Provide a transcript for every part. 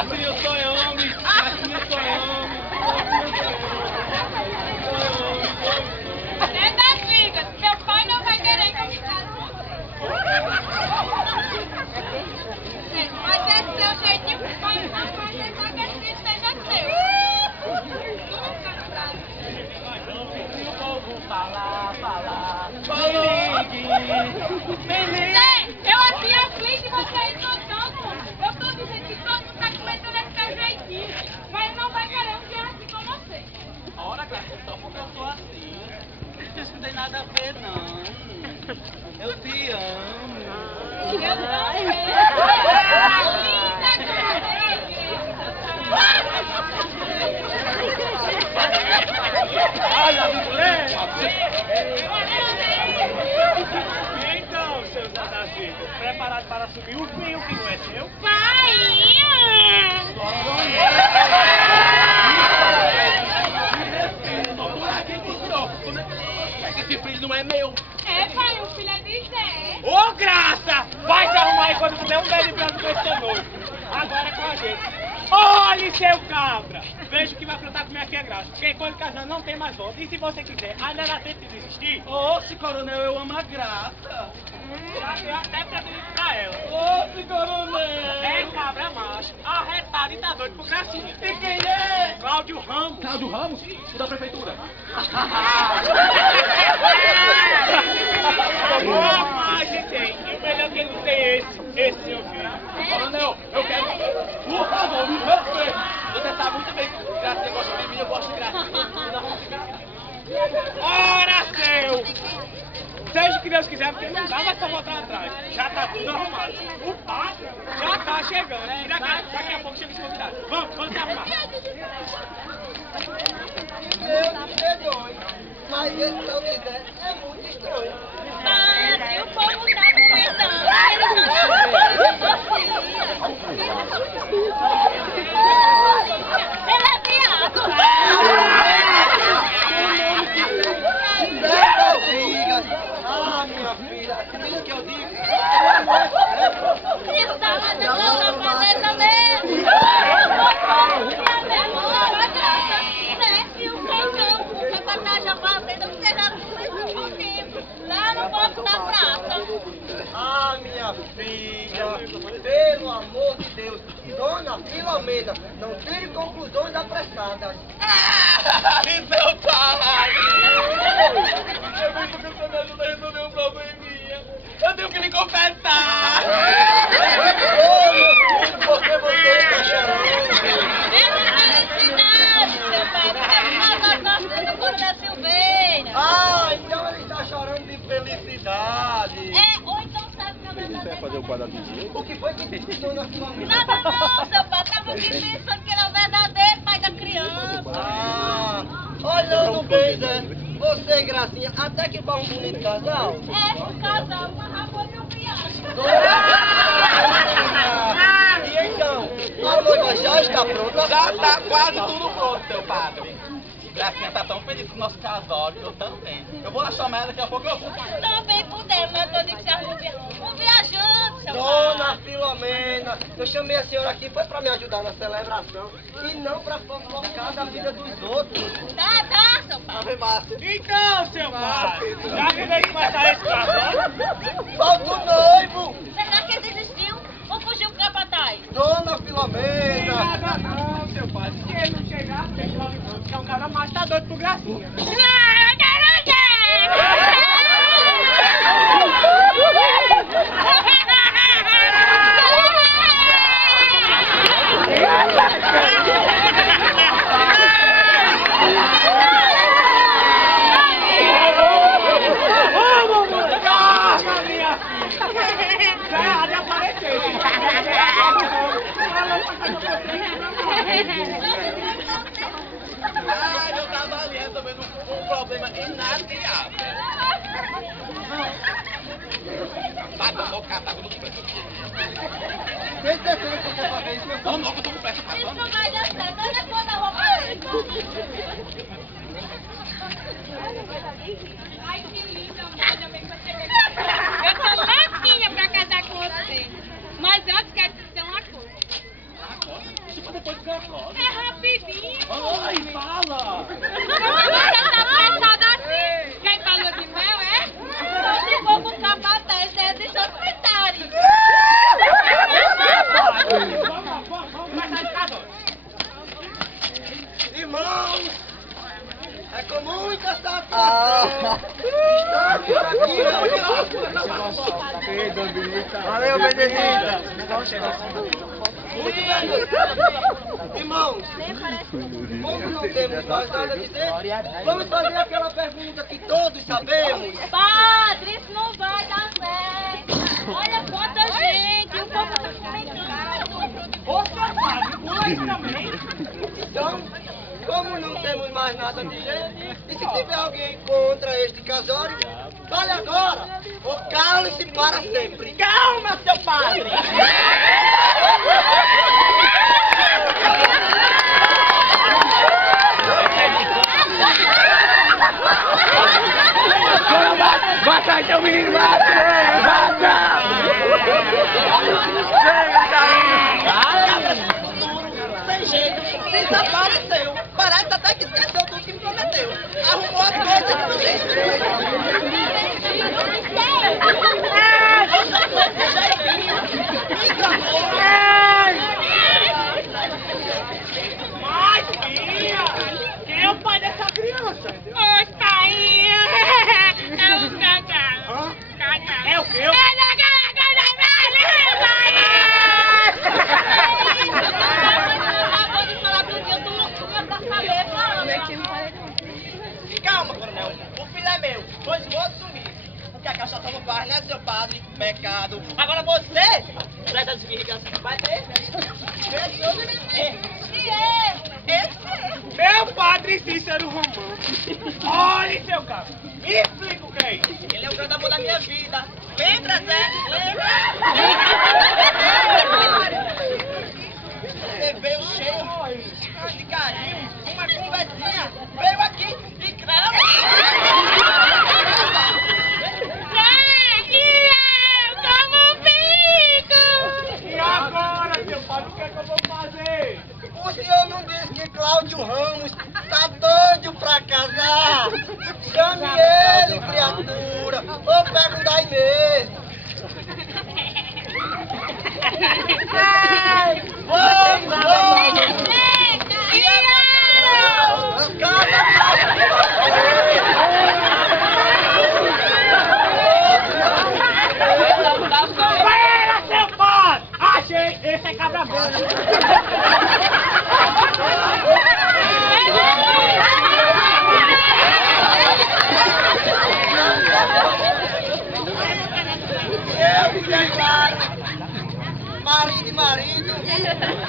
Assim eu sou homem, assim eu sou homem. É das vigas, meu pai não vai querer que eu me case com você. Mas é seu jeitinho, o pai não vai deixar que esse filho seja seu. Nunca no Brasil. Se o povo falar. Me ligue. Zé, eu aqui aflito e você aí cantando. Eu tô dizendo que todo mundo tá começando a ficar jeitinho. Mas não vai querer um dia assim com você. Ora, Graça, só porque eu sou assim. Isso não tem nada a ver, não. Eu te amo. Eu também. Linda Olha, mulher! Então, seus nadazinhos, preparados para assumir o vinho que não é seu? Pai! É que esse filho não é meu. É, pai, o filho é de Zé. Ô, Graça! Vai se arrumar aí quando puder um beijo branco com esse novo. Agora é com a gente. Olhe, seu cabra! Vejo que vai plantar com minha filha Graça. Porque quando casar não tem mais volta. E se você quiser, ainda dá tempo de desistir? Ô, se coronel, eu amo a Graça. Eu até pra dizer pra ela. Ô, se coronel! É cabra macho, arretado e tá doido por Gracinha. E quem é? Cláudio Ramos. Cláudio Ramos? O da prefeitura. Mas, gente, e o melhor que ele não tem esse seu filho. Coronel, eu quero, por favor, me respeite. Você sabe muito bem que Gracinha gosta de mim, eu gosto de Gracinha. Ora, seu! Seja o que Deus quiser, porque não dá mais pra voltar atrás. Já tá tudo arrumado. O padre já tá chegando. E daqui a pouco chega esse convidado. Vamos se arrumar. Eu não sei dois, mas esse São José é muito estranho. Padre, o povo tá comentando que ele tá Ele é viado. Nessa briga. Ah, minha filha, acredita que eu digo? Isso tá fazendo mesmo. E o feijão, porque pra trás da fazenda você já começou comigo. Lá no posto da praça. Ah, minha filha, pelo amor de Deus, Dona Filomena, não tire conclusões apressadas. E seu pai? Eu vim porque você me ajuda a resolver um probleminha. Eu tenho que lhe confessar. Por que você está chorando? Felicidade, seu pai, porque o casal nasceu no coro da Silveira. Ah, então ele está chorando de felicidade. Ou então sabe que na verdade é fazer o quadradinho. O que foi que disse Dona Filomena? nada não, seu pai, tava aqui pensando que era o verdadeiro pai da criança. Ah, olhando bem, Zé, você e Gracinha, até que bom um bonito casal. Um casal, uma raposa e um viagem. E então, a noiva já está pronta? Já tá quase tudo pronto, seu padre. Gracinha tá tão feliz com o nosso casório, eu também. Eu vou lá chamar ela, daqui a pouco eu vou. Também podemos, né, Toninho, que se arruma um viajante, seu Dona pai. Filomena, eu chamei a senhora aqui foi para me ajudar na celebração e não para fofocar da vida dos outros. Tá, seu pai. Ave Márcia. Então, seu padre, já que veio começar esse casório, Falta o noivo, Será que ele desistiu ou fugiu pro capataz? Dona Filomena. nada não, seu padre. Se ele não chegar, tem que logo que é um cara mais tá doido por Gracinha. Ah, eu tava ali resolvendo um problema inadiável. Vai, tô louca, tá com tudo preto. Tem certeza que você vai fazer isso, meu Não, não, que eu tô com pressa, tá? Isso não vai dar certo, olha quando a roupa dele. Ai, que linda, amor, ainda bem que você cheguei. Eu tô louquinha pra casar com você. Mas antes quero te dizer uma coisa. É rapidinho. Ai, fala! Você tá apressada assim? Quer ir pra lua de mel, é? Então se for buscar papéis, é de seus comentários. Vamos começar de casa. Irmãos, é com muita satisfação. Estamos aqui reunidos. Valeu, Benedita. Muito bem. Irmãos, como não temos mais nada a dizer, vamos fazer aquela pergunta que todos sabemos. Padre, isso não vai dar certo. Olha quanta gente, o povo tá comentando. Ô, seu padre, pula aí também. Então, como não temos mais nada a dizer, e se tiver alguém contra este casório, fale agora, ou cale-se para sempre. Calma, seu padre! Bata, então, menino, bata! Bata! Sem jeito, desapareceu. Parece até que esqueceu tudo que me prometeu. Arrumou as coisas que Mas, filha, quem é o pai dessa criança? Ô, pai, é um cagado. Cagado. É o quê? É da cagada da Acabou de falar pra mim, eu tô louquinha pra saber, Calma, coronel. O filho é meu, pois vou assumir. Porque a cachaça não faz, né, seu padre? Pecado. Agora você, pretas virgas, vai ter? Meu padre Cícero Romano. Olha, seu cara, me explica o que é isso. Ele é o grande amor da minha vida. Lembra, Zé? Lembra? Você veio cheio de carinho, uma conversinha, veio aqui e crava. E agora, seu padre, o que é que eu vou fazer? O senhor não disse que Cláudio Ramos tá doido pra casar? Chame ele, criatura, ou pega um daí mesmo. Vamos, vamos! Pera, seu padre! Achei! Esse é cabra branca. Eu declaro marido e marido,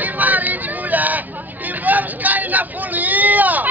e marido e mulher, e vamos cair na folia!